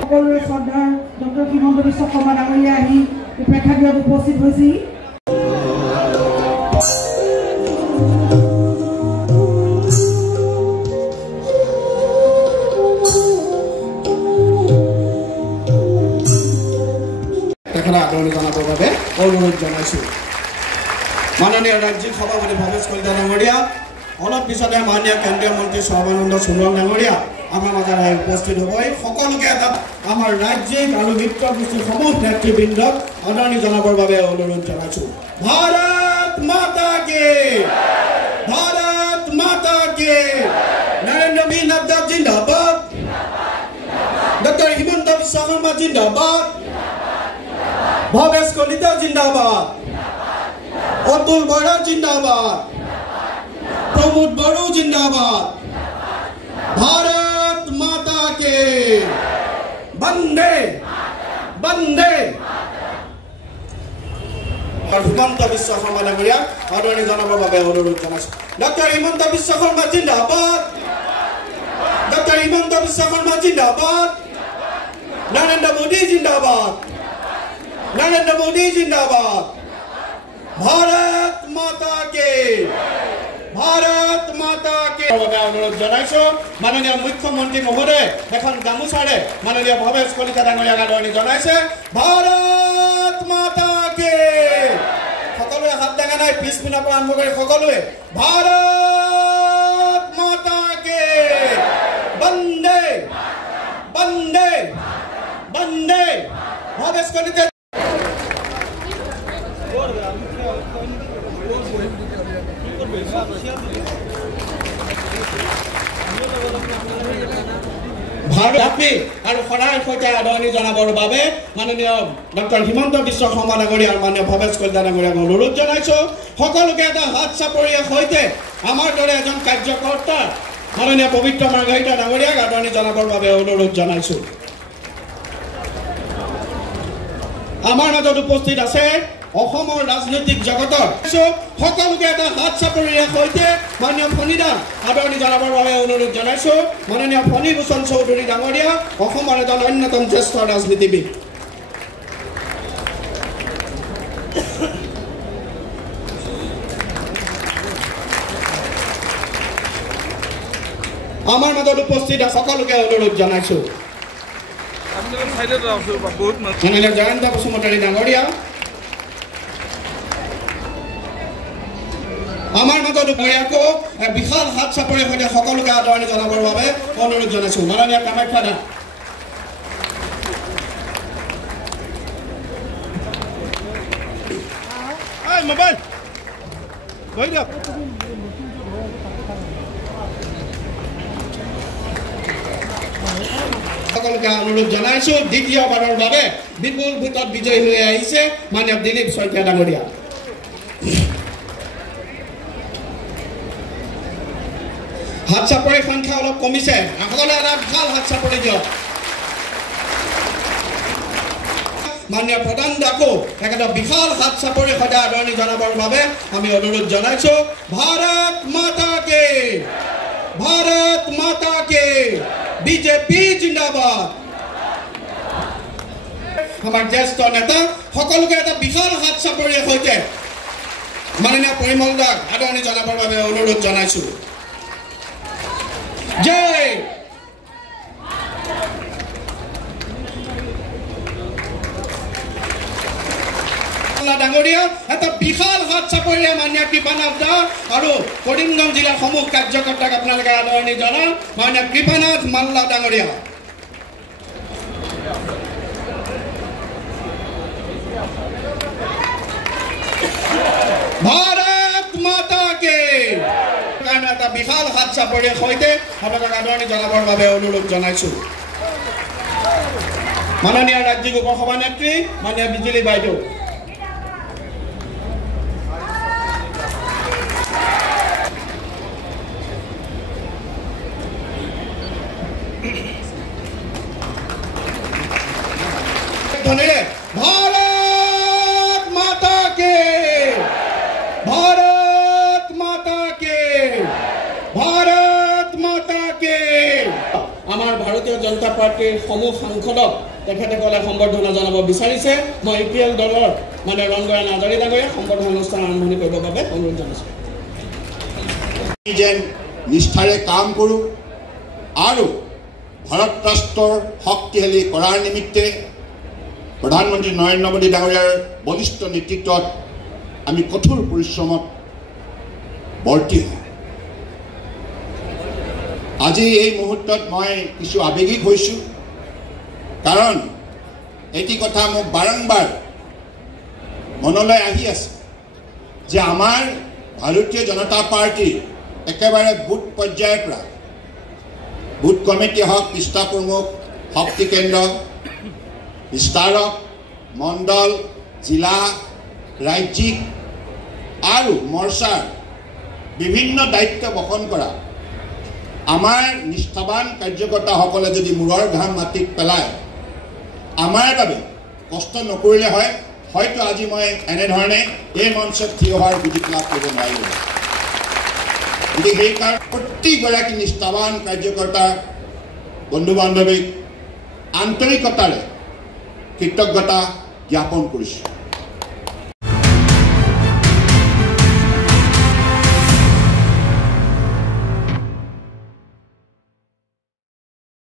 সকলোৰে শ্ৰদ্ধাৰ ডক্টৰ হিমন্ত বিশ্ব শৰ্মা ডাঙৰীয়া আহি প্ৰেক্ষাগৃহত উপস্থিত হৈছেহি। তেখেতক আদৰণি জনাবৰ বাবে অনুৰোধ জনাইছোঁ। মাননীয় ৰাজ্যিক সভাপতি ভৱেশ কলিতা ডাঙৰীয়া, অলপ পিছতে মাননীয় কেন্দ্ৰীয় মন্ত্ৰী সৰ্বানন্দ সোণোৱাল ডাঙৰীয়া আমাৰ মাজত উপস্থিত হ'ব। এই সকলোকে এটা আমাৰ ৰাজ্যিক আৰু মিত্ৰ গোষ্ঠীৰ সমূহ নেতৃবৃন্দক আদৰণি জনাবৰ বাবে অনুৰোধ জনাইছোঁ। ভাৰত মাতা কি, ভাৰত মাতা কি, নৰেন্দ্ৰ বি নাড্ডা জিন্দাবাদ, ডক্টৰ হিমন্ত বিশ্ব শৰ্মা জিন্দাবাদ, ভৱেশ কলিতা জিন্দাবাদ, অতুল বৰা জিন্দাবাদ, प्रमोद बड़ो जिंदाबाद, भारत माता के बंदे बंदे। हिमंत विश्व शर्मा डांगरिया आदरणि जनाबर बारे अनुरोध जनाइছোঁ। डॉक्टर हिमंत विश्व शर्मा जिंदाबाद, डॉक्टर हिमंत विश्व शर्मा जिंदाबाद, नरेंद्र मोदी जिंदाबाद, नरेंद्र मोदी जिंदाबाद, भारत माता के, भारत माता के अनुरोध जनाइছোঁ। माननीय मुख्यमंत्री महोदय এখন গামোচাৰে माननीय भवेश कलिता ডাঙৰীয়াক আদৰণি জনাইছে। भारत माता के সকলোৱে হাত দাঙা নাই, পিছপিনৰ পৰা আৰম্ভ কৰি সকলোৱে भारत माता के বন্দে বন্দে বন্দে। भवेश कलिता ভাৰতী আৰু সদায় সৈতে আদৰণি জনাবৰ বাবে মাননীয় ডক্টৰ হিমন্ত বিশ্ব শৰ্মা ডাঙৰীয়া আৰু মাননীয় ভৱেশ কলিতা ডাঙৰীয়াক অনুৰোধ জনাইছোঁ। সকলোকে এটা হাত চাপৰিৰ সৈতে আমাৰ দৰে এজন কাৰ্যকৰ্তা মাননীয় পবিত্ৰ মাৰ্ঘাৰিতা ডাঙৰীয়াক আদৰণি জনাবৰ বাবে অনুৰোধ জনাইছোঁ। আমাৰ মাজত উপস্থিত আছে অসমৰ ৰাজনৈতিক জগতৰ সকলোকে এটা হাত চাপৰিৰ সৈতে মাননীয় ফণীদা আদৰণি জনাবৰ বাবে অনুৰোধ জনাইছোঁ। মাননীয় ফণীভূষণ চৌধুৰী ডাঙৰীয়া অসমৰ এজন অন্যতম জ্যেষ্ঠ ৰাজনীতিবিদ। আমাৰ মাজত উপস্থিত সকলোকে অনুৰোধ জনাইছোঁ। মাননীয় জয়ন্ত বসুমতাৰী ডাঙৰীয়া আমাৰ মাজত আকৌ বিশাল হাত চাপৰিৰ সৈতে সকলোকে আদৰণি জনাবৰ বাবে অনুৰোধ জনাইছোঁ। মাননীয় কামাখ্যা দা সকলোকে অনুৰোধ জনাইছোঁ। দ্বিতীয়বাৰৰ বাবে বিপুল ভোটত বিজয়ী হৈ আহিছে মাননীয় দিলীপ শইকীয়া ডাঙৰীয়া। হাত চাপৰিৰ সংখ্যা অলপ কমিছে, সকলোৱে এটা ভাল হাত চাপৰি দিয়ক। মাননীয় প্ৰধান দাকো একেটা বিশাল হাত চাপৰি সদায় আদৰণি জনাবৰ বাবে আমি অনুৰোধ জনাইছোঁ। ভাৰত মাতা কে, ভাৰত মাতা কে, বিজেপি জিন্দাবাদ। আমাৰ জ্যেষ্ঠ নেতা সকলোকে এটা বিশাল হাত চাপৰিৰ সৈতে মাননীয় পৰিমল দাক আদৰণি জনাবৰ বাবে অনুৰোধ জনাইছোঁ। জয় ডাঙৰীয়া এটা বিশাল হাত চাপৰিৰে মাননীয় কৃপানাথ দা আৰু কৰিমগঞ্জ জিলাৰ সমূহ কাৰ্যকৰ্তাক আপোনালোকে আদৰণি জনাওক। মাননীয় কৃপানাথ মাল্লা ডাঙৰীয়া। ভাৰত মাতা কে কাৰণে এটা বিশাল হাত চাপৰিৰ সৈতে আপোনালোকক আদৰণি জনাবৰ বাবে অনুৰোধ জনাইছোঁ। মাননীয় ৰাজ্যিক উপসভানেত্ৰী মাননীয় বিজুলী বাইদেউ, भारत माता के, भारत माता के, भारत পাৰ্টিৰ সমূহ সাংসদক তেখেতসকলে সম্বৰ্ধনা জনাব বিচাৰিছে। মই UPL দলৰ মানে ৰংগয়ান আজাৰী ডাঙৰীয়া সম্বৰ্ধনা অনুষ্ঠান আৰম্ভণি কৰিবৰ বাবে অনুৰোধ জনাইছোঁ। যেন নিষ্ঠাৰে কাম কৰোঁ আৰু ভাৰত ৰাষ্ট্ৰৰ শক্তিশালী কৰাৰ নিমিত্তে প্ৰধানমন্ত্ৰী নৰেন্দ্ৰ মোদী ডাঙৰীয়াৰ বলিষ্ঠ নেতৃত্বত আমি কঠোৰ পৰিশ্ৰমত বৰ্তি হওঁ। আজি এই মুহূৰ্তত মই কিছু আৱেগিক হৈছোঁ, কাৰণ এটি কথা মোক বাৰম্বাৰ মনলৈ আহি আছে যে আমাৰ ভাৰতীয় জনতা পাৰ্টিৰ একেবাৰে বুথ পৰ্যায়ৰ পৰা বুথ কমিটি হওক, পৃষ্ঠা প্ৰমুখ, শক্তি কেন্দ্ৰ, বিস্তাৰক, মণ্ডল, জিলা, ৰাজ্যিক আৰু মৰ্চাৰ বিভিন্ন দায়িত্ব বহন কৰা আমাৰ নিষ্ঠাবান কাৰ্যকৰ্তাসকলে যদি মূৰৰ ঘাম মাটিত পেলায় আমাৰ বাবে কষ্ট নকৰিলে হয়তো আজি মই এনেধৰণে এই মঞ্চত থিয় হোৱাৰ সুযোগ লাভ কৰিব নোৱাৰিলোঁ। গতিকে সেইকাৰণে প্ৰতিগৰাকী নিষ্ঠাবান কাৰ্যকৰ্তা বন্ধু বান্ধৱীক আন্তৰিকতাৰে কৃতজ্ঞতা জ্ঞাপন কৰিছোঁ।